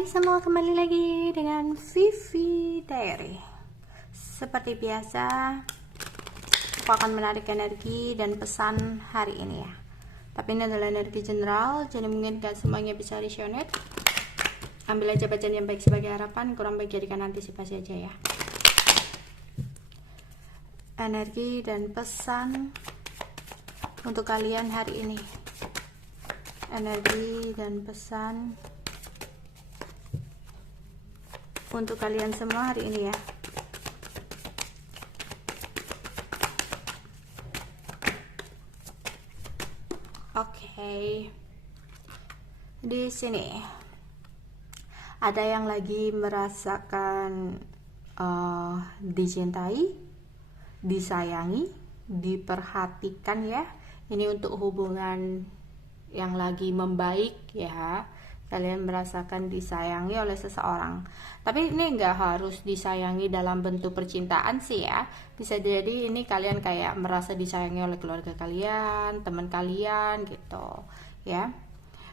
Hai semua, kembali lagi dengan Vivi Diary. Seperti biasa, aku akan menarik energi dan pesan hari ini ya. Tapi ini adalah energi general, jadi mungkin gak semuanya bisa resonate. Ambil aja bacaan yang baik sebagai harapan, kurang baik jadikan antisipasi aja ya. Energi dan pesan untuk kalian hari ini. Energi dan pesan untuk kalian semua hari ini ya. Oke. Di sini ada yang lagi merasakan dicintai, disayangi, diperhatikan ya. Ini untuk hubungan yang lagi membaik ya. Kalian merasakan disayangi oleh seseorang, tapi ini nggak harus disayangi dalam bentuk percintaan sih ya. Bisa jadi ini kalian kayak merasa disayangi oleh keluarga kalian, teman kalian gitu ya.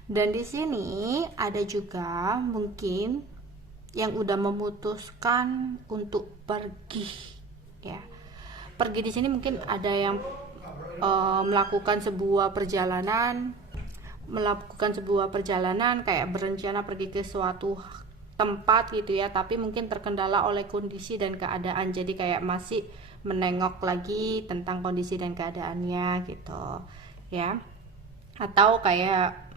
Dan di sini ada juga mungkin yang udah memutuskan untuk pergi ya. Pergi di sini mungkin ada yang melakukan sebuah perjalanan kayak berencana pergi ke suatu tempat gitu ya, tapi mungkin terkendala oleh kondisi dan keadaan, jadi kayak masih menengok lagi tentang kondisi dan keadaannya gitu ya. Atau kayak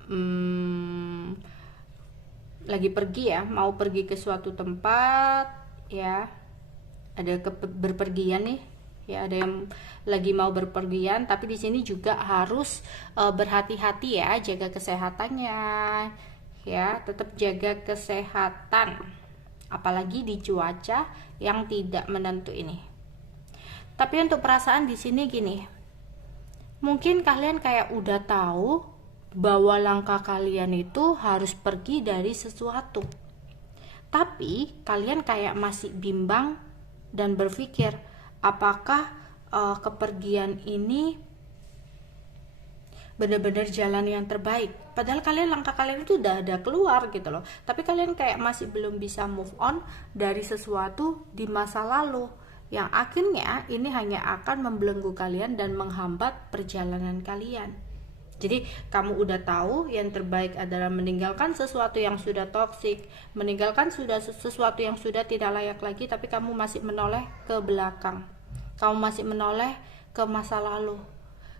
lagi pergi ya, mau pergi ke suatu tempat ya, ada berpergian nih ya, ada yang lagi mau berpergian, tapi di sini juga harus berhati-hati ya, jaga kesehatannya ya, tetap jaga kesehatan apalagi di cuaca yang tidak menentu ini. Tapi untuk perasaan di sini gini, mungkin kalian kayak udah tahu bahwa langkah kalian itu harus pergi dari sesuatu, tapi kalian kayak masih bimbang dan berpikir apakah kepergian ini benar-benar jalan yang terbaik. Padahal langkah kalian itu udah ada keluar gitu loh, tapi kalian kayak masih belum bisa move on dari sesuatu di masa lalu, yang akhirnya ini hanya akan membelenggu kalian dan menghambat perjalanan kalian. Jadi kamu udah tahu yang terbaik adalah meninggalkan sesuatu yang sudah toksik, meninggalkan sesuatu yang sudah tidak layak lagi, tapi kamu masih menoleh ke belakang, kamu masih menoleh ke masa lalu,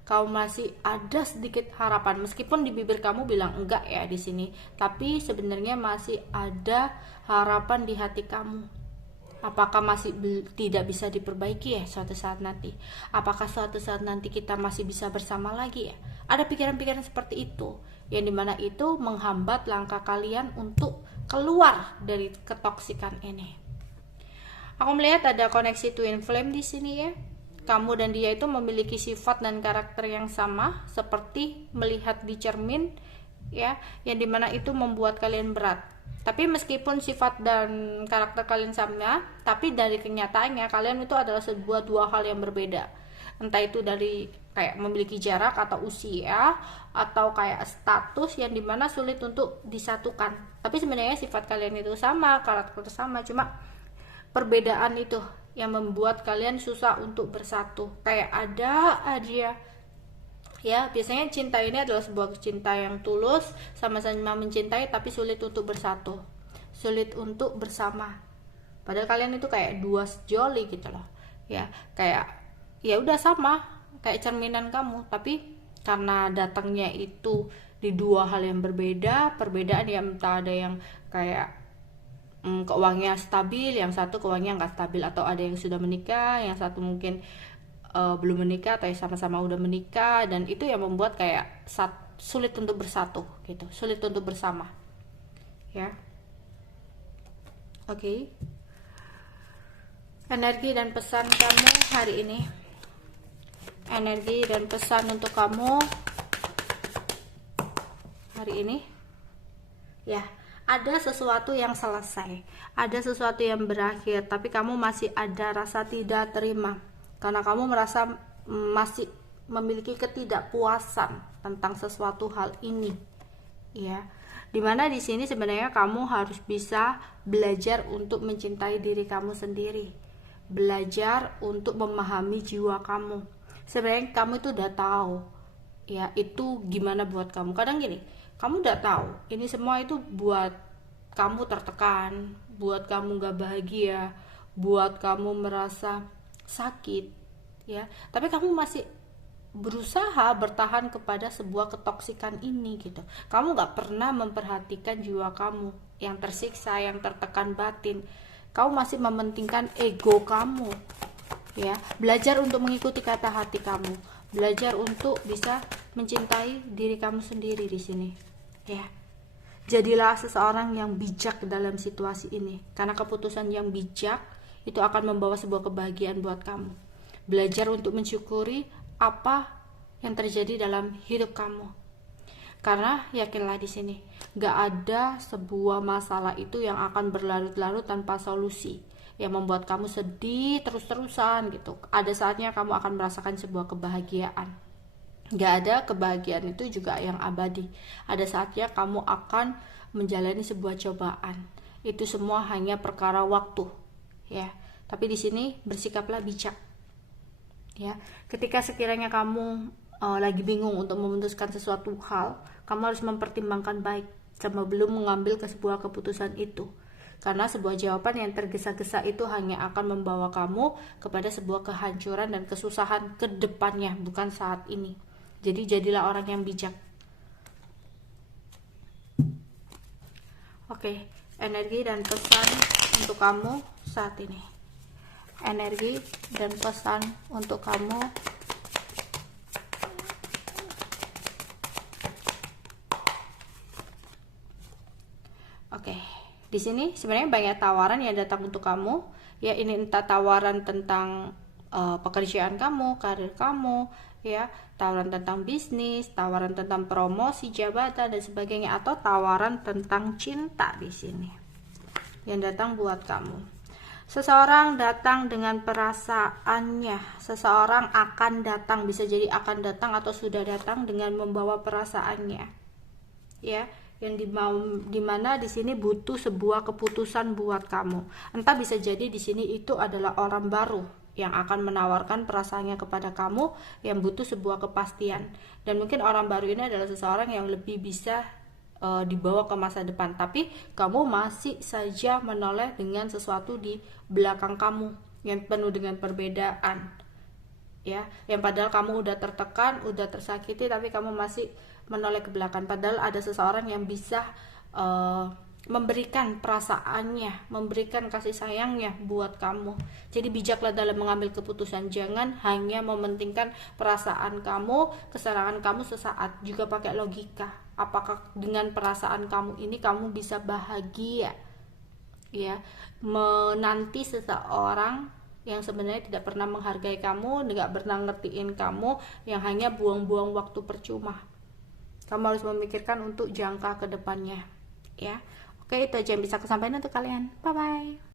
kamu masih ada sedikit harapan, meskipun di bibir kamu bilang enggak ya di sini, tapi sebenarnya masih ada harapan di hati kamu. Apakah masih tidak bisa diperbaiki ya suatu saat nanti? Apakah suatu saat nanti kita masih bisa bersama lagi ya? Ada pikiran-pikiran seperti itu, yang dimana itu menghambat langkah kalian untuk keluar dari ketoksikan ini. Aku melihat ada koneksi twin flame di sini ya. Kamu dan dia itu memiliki sifat dan karakter yang sama, seperti melihat di cermin ya, yang dimana itu membuat kalian berat. Tapi meskipun sifat dan karakter kalian sama, tapi dari kenyataannya kalian itu adalah dua hal yang berbeda. Entah itu dari kayak memiliki jarak atau usia, atau kayak status yang dimana sulit untuk disatukan. Tapi sebenarnya sifat kalian itu sama, karakter sama, cuma perbedaan itu yang membuat kalian susah untuk bersatu. Kayak ada aja ya, biasanya cinta ini adalah sebuah cinta yang tulus, sama-sama mencintai, tapi sulit untuk bersatu, sulit untuk bersama. Padahal kalian itu kayak dua sejoli gitu loh ya, kayak ya udah sama kayak cerminan kamu, tapi karena datangnya itu di dua hal yang berbeda, perbedaan yang entah ada yang kayak keuangannya stabil, yang satu keuangannya nggak stabil, atau ada yang sudah menikah, yang satu mungkin belum menikah atau sama-sama udah menikah, dan itu yang membuat kayak sulit untuk bersatu gitu, sulit untuk bersama ya. Oke. Energi dan pesan kamu hari ini, energi dan pesan untuk kamu hari ini ya. Ada sesuatu yang selesai, ada sesuatu yang berakhir, tapi kamu masih ada rasa tidak terima karena kamu merasa masih memiliki ketidakpuasan tentang sesuatu hal ini ya. Dimana di sini sebenarnya kamu harus bisa belajar untuk mencintai diri kamu sendiri, belajar untuk memahami jiwa kamu. Sebenarnya kamu itu udah tahu ya itu gimana buat kamu. Kadang gini, kamu udah tahu ini semua itu buat kamu tertekan, buat kamu gak bahagia, buat kamu merasa sakit ya, tapi kamu masih berusaha bertahan kepada sebuah ketoksikan ini gitu. Kamu gak pernah memperhatikan jiwa kamu yang tersiksa, yang tertekan batin. Kamu masih mementingkan ego kamu ya. Belajar untuk mengikuti kata hati kamu, belajar untuk bisa mencintai diri kamu sendiri di sini ya. Jadilah seseorang yang bijak dalam situasi ini, karena keputusan yang bijak itu akan membawa sebuah kebahagiaan buat kamu. Belajar untuk mensyukuri apa yang terjadi dalam hidup kamu, karena yakinlah di sini gak ada sebuah masalah itu yang akan berlarut-larut tanpa solusi, yang membuat kamu sedih terus-terusan gitu. Ada saatnya kamu akan merasakan sebuah kebahagiaan. Gak ada kebahagiaan itu juga yang abadi. Ada saatnya kamu akan menjalani sebuah cobaan. Itu semua hanya perkara waktu ya. Tapi di sini bersikaplah bijak ya. Ketika sekiranya kamu lagi bingung untuk memutuskan sesuatu hal, kamu harus mempertimbangkan baik sebelum mengambil sebuah keputusan itu, karena sebuah jawaban yang tergesa-gesa itu hanya akan membawa kamu kepada sebuah kehancuran dan kesusahan ke depannya, bukan saat ini. Jadi jadilah orang yang bijak. Oke, energi dan pesan untuk kamu saat ini. Energi dan pesan untuk kamu oke. Di sini sebenarnya banyak tawaran yang datang untuk kamu ya. Ini entah tawaran tentang pekerjaan kamu, karir kamu ya, tawaran tentang bisnis, tawaran tentang promosi jabatan dan sebagainya, atau tawaran tentang cinta di sini yang datang buat kamu. Seseorang datang dengan perasaannya. Seseorang akan datang, bisa jadi akan datang atau sudah datang dengan membawa perasaannya. Ya, yang dimana di sini butuh sebuah keputusan buat kamu. Entah bisa jadi di sini itu adalah orang baru yang akan menawarkan perasaannya kepada kamu, yang butuh sebuah kepastian. Dan mungkin orang baru ini adalah seseorang yang lebih bisa dibawa ke masa depan, tapi kamu masih saja menoleh dengan sesuatu di belakang kamu yang penuh dengan perbedaan ya, yang padahal kamu udah tertekan, udah tersakiti, tapi kamu masih menoleh ke belakang. Padahal ada seseorang yang bisa memberikan perasaannya, memberikan kasih sayangnya buat kamu. Jadi bijaklah dalam mengambil keputusan, jangan hanya mementingkan perasaan kamu, kesenangan kamu sesaat, juga pakai logika. Apakah dengan perasaan kamu ini kamu bisa bahagia ya, menanti seseorang yang sebenarnya tidak pernah menghargai kamu, tidak pernah ngertiin kamu, yang hanya buang-buang waktu percuma. Kamu harus memikirkan untuk jangka ke depannya ya. Oke, itu aja yang bisa aku sampaikan untuk kalian. Bye bye.